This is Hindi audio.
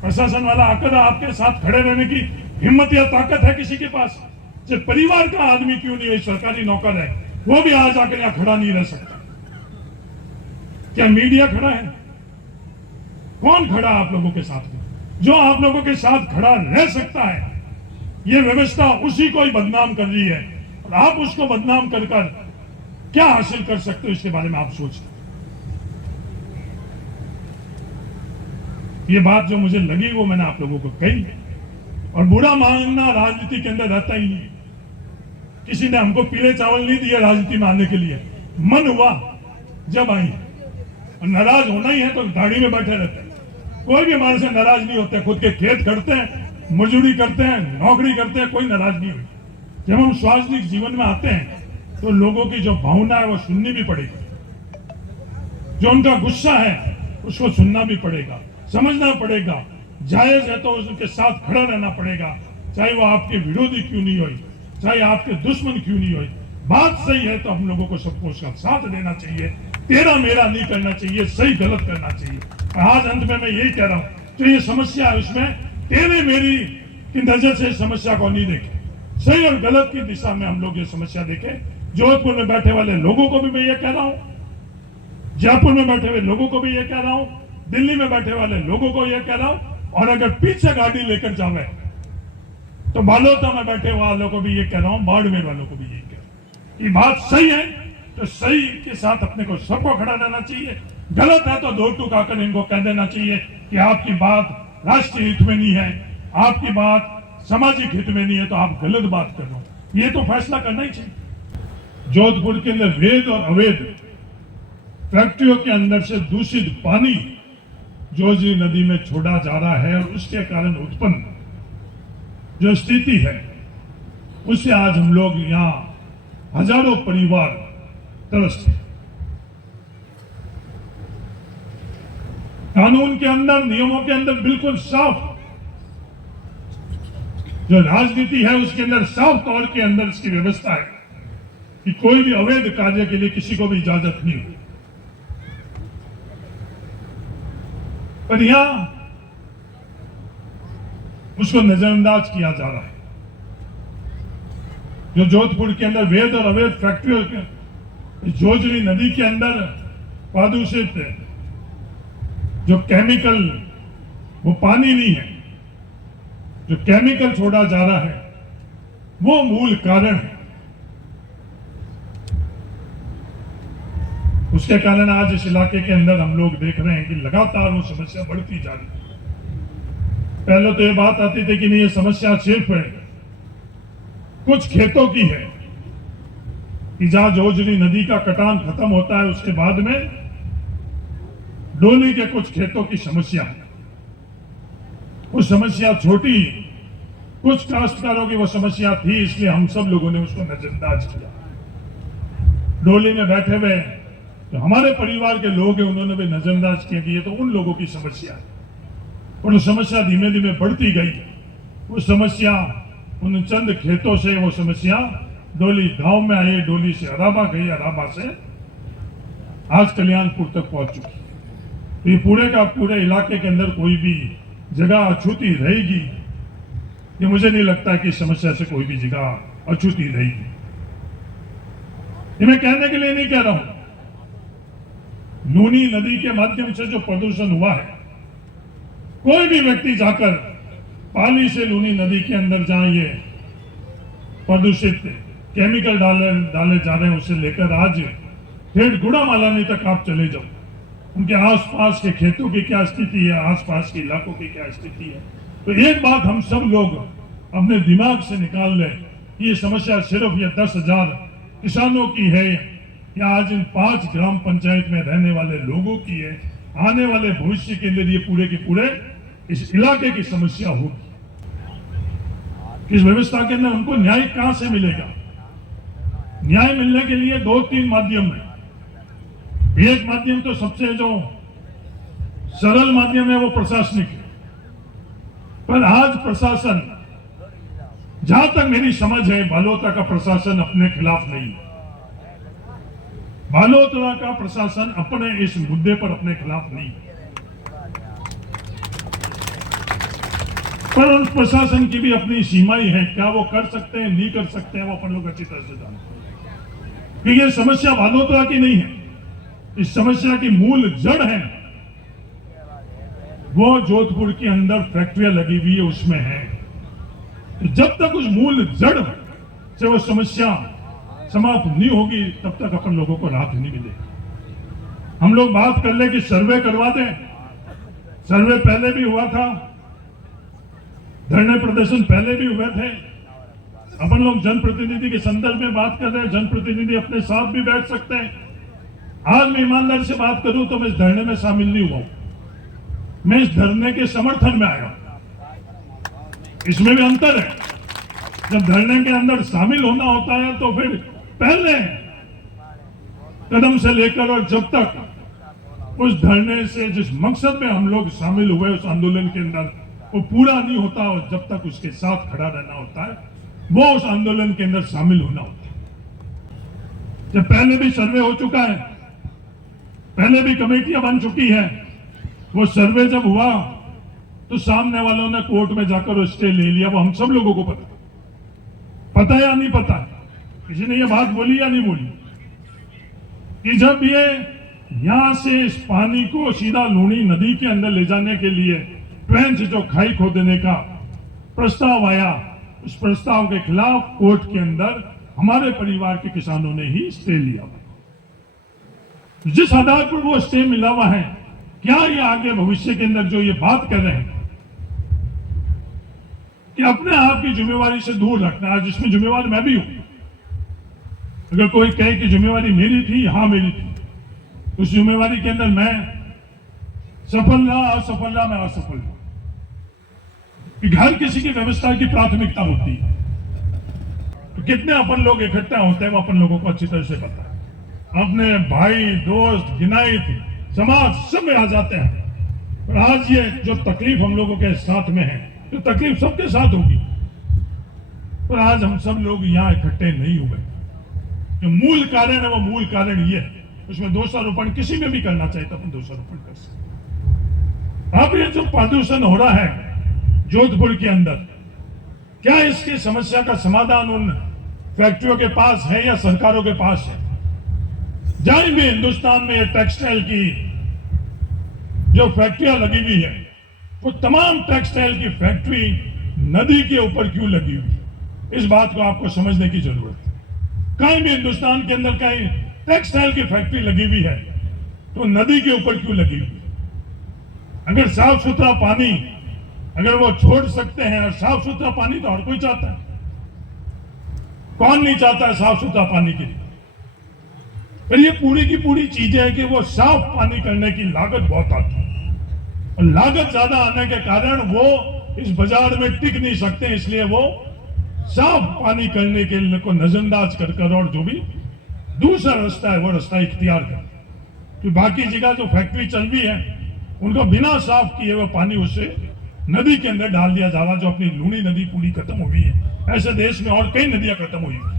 प्रशासन वाला आकर आपके साथ खड़े रहने की हिम्मत या ताकत है किसी के पास? सिर्फ परिवार का आदमी क्यों नहीं है, सरकारी नौकर है, वो भी आज आकर यहां खड़ा नहीं रह सकता? क्या मीडिया खड़ा है? कौन खड़ा आप लोगों के साथ में? जो आप लोगों के साथ खड़ा रह सकता है, ये व्यवस्था उसी को ही बदनाम कर रही है। और आप उसको बदनाम कर क्या हासिल कर सकते हो, इसके बारे में आप सोचते? ये बात जो मुझे लगी वो मैंने आप लोगों को कही। और बुरा मानना राजनीति के अंदर रहता ही नहीं। किसी ने हमको पीले चावल नहीं दिए राजनीति में आने के लिए, मन हुआ जब आई। और नाराज होना ही है तो गाड़ी में बैठे रहते हैं। कोई भी हमारे से नाराज नहीं होते, खुद के खेत करते हैं, मजदूरी करते हैं, नौकरी करते हैं, कोई नाराज नहीं होती। जब हम सार्वजनिक जीवन में आते हैं तो लोगों की जो भावना है वो सुननी भी पड़ेगी, जो उनका गुस्सा है उसको सुनना भी पड़ेगा, समझना पड़ेगा। जायज है तो उनके साथ खड़ा रहना पड़ेगा, चाहे वो आपके विरोधी क्यों नहीं हुई, चाहे आपके दुश्मन क्यों नहीं हुई। बात सही है तो हम लोगों को सबको उसका साथ देना चाहिए, तेरा मेरा नहीं करना चाहिए, सही गलत करना चाहिए। आज अंत में मैं यही कह रहा हूं, तो ये समस्या है उसमें तेरे मेरी की नजर से समस्या को नहीं देखे, सही और गलत की दिशा में हम लोग ये समस्या देखें। जोधपुर में बैठे वाले लोगों को भी मैं ये कह रहा हूं, जयपुर में बैठे हुए लोगों को भी ये कह रहा हूं, दिल्ली में बैठे वाले लोगों को ये कह रहा हूं, और अगर पीछे गाड़ी लेकर जावे तो बालोता में बैठे वालों को भी ये कह रहा हूं, बाड़मेर वालों को भी ये कह रहा हूं। ये बात सही है तो सही के साथ अपने को सबको खड़ा रहना चाहिए, गलत है तो दो टूक आकर इनको कह देना चाहिए कि आपकी बात राष्ट्रीय हित में नहीं है, आपकी बात सामाजिक हित में नहीं है, तो आप गलत बात कर रहे हो। ये तो फैसला करना ही चाहिए। जोधपुर के अंदर वैध और अवैध फैक्ट्रियों के अंदर से दूषित पानी जोजरी नदी में छोड़ा जा रहा है, और उसके कारण उत्पन्न जो स्थिति है उससे आज हम लोग यहाँ हजारों परिवार त्रस्त। कानून के अंदर, नियमों के अंदर बिल्कुल साफ, जो राजनीति है उसके अंदर साफ तौर के अंदर इसकी व्यवस्था है कि कोई भी अवैध कार्य के लिए किसी को भी इजाजत नहीं होगी। पर यहां उसको नजरअंदाज किया जा रहा है। जो जोधपुर के अंदर वैध और अवैध फैक्ट्रियों के जोजरी नदी के अंदर प्रदूषित जो केमिकल, वो पानी नहीं है, जो केमिकल छोड़ा जा रहा है वो मूल कारण है। उसके कारण आज इस इलाके के अंदर हम लोग देख रहे हैं कि लगातार वो समस्या बढ़ती जा रही है। पहले तो ये बात आती थी कि नहीं, ये समस्या सिर्फ है कुछ खेतों की है, कि जहां जोजरी नदी का कटान खत्म होता है उसके बाद में डोली के कुछ खेतों की समस्या है। वो समस्या छोटी, कुछ काश्तकारों की वो समस्या थी, इसलिए हम सब लोगों ने उसको नजरअंदाज किया। डोली में बैठे हुए जो हमारे परिवार के लोग हैं उन्होंने भी नजरअंदाज किया कि ये तो उन लोगों की समस्या है। और वो समस्या धीमे धीमे बढ़ती गई। वो समस्या उन चंद खेतों से वो समस्या डोली गांव में आई, डोली से अराबा गई, अराबा से आज कल्याणपुर तक पहुंच चुकी। तो ये पूरे का पूरे इलाके के अंदर कोई भी जगह अछूती रहेगी, ये मुझे नहीं लगता कि समस्या से कोई भी जगह अछूती रहेगी। ये मैं कहने के लिए नहीं कह रहा हूं। लूनी नदी के माध्यम से जो प्रदूषण हुआ है, कोई भी व्यक्ति जाकर पाली से लूनी नदी के अंदर जहां ये प्रदूषित केमिकल डाले जा रहे हैं, उसे लेकर आज फिर गुड़ामालानी तक आप चले जाओ, उनके आसपास के खेतों की क्या स्थिति है, आसपास के इलाकों की क्या स्थिति है। तो एक बात हम सब लोग अपने दिमाग से निकाल लें, ये समस्या सिर्फ ये 10,000 किसानों की है या आज इन 5 ग्राम पंचायत में रहने वाले लोगों की है। आने वाले भविष्य के अंदर ये पूरे के पूरे इस इलाके की समस्या होगी। इस व्यवस्था के अंदर हमको न्याय कहां से मिलेगा? न्याय मिलने के लिए 2-3 माध्यम है। एक माध्यम तो सबसे जो सरल माध्यम है वो प्रशासनिक है, पर आज प्रशासन, जहां तक मेरी समझ है, बालोतरा का प्रशासन अपने खिलाफ नहीं है। बालोतरा का प्रशासन अपने इस मुद्दे पर अपने खिलाफ नहीं है। पर उस प्रशासन की भी अपनी सीमाएं हैं, क्या वो कर सकते हैं नहीं कर सकते हैं, वो अपन लोग अच्छी तरह से जानते हैं। क्योंकि ये समस्या भादोतरा की नहीं है, इस समस्या की मूल जड़ है वो जोधपुर के अंदर फैक्ट्रियां लगी हुई है, उसमें है। तो जब तक उस मूल जड़ से वो समस्या समाप्त नहीं होगी तब तक अपन लोगों को राहत नहीं मिलेगी। हम लोग बात कर ले कि सर्वे करवा दें, सर्वे पहले भी हुआ था, धरने प्रदर्शन पहले भी हुए थे। अपन लोग जनप्रतिनिधि के संदर्भ में बात कर रहे हैं, जनप्रतिनिधि अपने साथ भी बैठ सकते हैं। आज मैं ईमानदारी से बात करूं तो मैं इस धरने में शामिल नहीं हुआ, मैं इस धरने के समर्थन में आया। इसमें भी अंतर है, जब धरने के अंदर शामिल होना होता है तो फिर पहले कदम से लेकर और जब तक उस धरने से जिस मकसद में हम लोग शामिल हुए उस आंदोलन के अंदर वो पूरा नहीं होता, और जब तक उसके साथ खड़ा रहना होता है वो उस आंदोलन के अंदर शामिल होना होता है। जब पहले भी सर्वे हो चुका है, पहले भी कमेटियां बन चुकी है, वो सर्वे जब हुआ तो सामने वालों ने कोर्ट में जाकर स्टे ले लिया। वो हम सब लोगों को पता या नहीं पता, किसी ने ये बात बोली या नहीं बोली कि जब ये यहां से इस पानी को सीधा लूनी नदी के अंदर ले जाने के लिए ट्रेन से जो खाई खोदने का प्रस्ताव आया, उस प्रस्ताव के खिलाफ कोर्ट के अंदर हमारे परिवार के किसानों ने ही स्टे लिया। जिस आधार पर वो स्टे मिला हुआ है, क्या ये आगे भविष्य के अंदर जो ये बात कर रहे हैं कि अपने आप की जिम्मेवारी से दूर रखना, आज इसमें जिम्मेवार मैं भी हूं। अगर कोई कहे कि जिम्मेवारी मेरी थी, हाँ मेरी थी, उस जिम्मेवारी के अंदर मैं सफल रहा, असफल रहा, मैं असफल रहा। कि हर किसी की व्यवस्था की प्राथमिकता होती है, तो कितने अपन लोग इकट्ठा होते हैं वो अपन लोगों को अच्छी तरह से पता है। अपने भाई दोस्त गिनाइत समाज सब में आ जाते हैं। और आज ये जो तकलीफ हम लोगों के साथ में है, तो तकलीफ सबके साथ होगी, पर आज हम सब लोग यहाँ इकट्ठे नहीं हुए। जो मूल कारण है वो मूल कारण ये है, उसमें दोषारोपण किसी में भी करना चाहिए तो अपन दोषारोपण कर सकते। अब ये जो प्रदूषण हो रहा है जोधपुर के अंदर, क्या इसकी समस्या का समाधान उन फैक्ट्रियों के पास है या सरकारों के पास है? जहां भी हिंदुस्तान में ये टेक्सटाइल की जो फैक्ट्रियां लगी हुई है, वो तमाम टेक्सटाइल की फैक्ट्री नदी के ऊपर क्यों लगी हुई है, इस बात को आपको समझने की जरूरत है। कहीं भी हिंदुस्तान के अंदर कहीं टेक्सटाइल की फैक्ट्री लगी हुई है तो नदी के ऊपर क्यों लगी हुई है? अगर साफ सुथरा पानी अगर वो छोड़ सकते हैं, और साफ सुथरा पानी तो हर कोई चाहता है, कौन नहीं चाहता है साफ सुथरा पानी के लिए? पर ये पूरी की पूरी चीजें है कि वो साफ पानी करने की लागत बहुत आती है, और लागत ज्यादा आने के कारण वो इस बाजार में टिक नहीं सकते, इसलिए वो साफ पानी करने के लिए को नजरअंदाज कर और जो भी दूसरा रास्ता है वो रास्ता इख्तियार कर। तो बाकी जगह जो फैक्ट्री चल रही है उनको बिना साफ किए वो पानी उससे नदी के अंदर डाल दिया जा रहा, जो अपनी लूनी नदी पूरी खत्म हो गई है। ऐसे देश में और कई नदियां खत्म हुई है।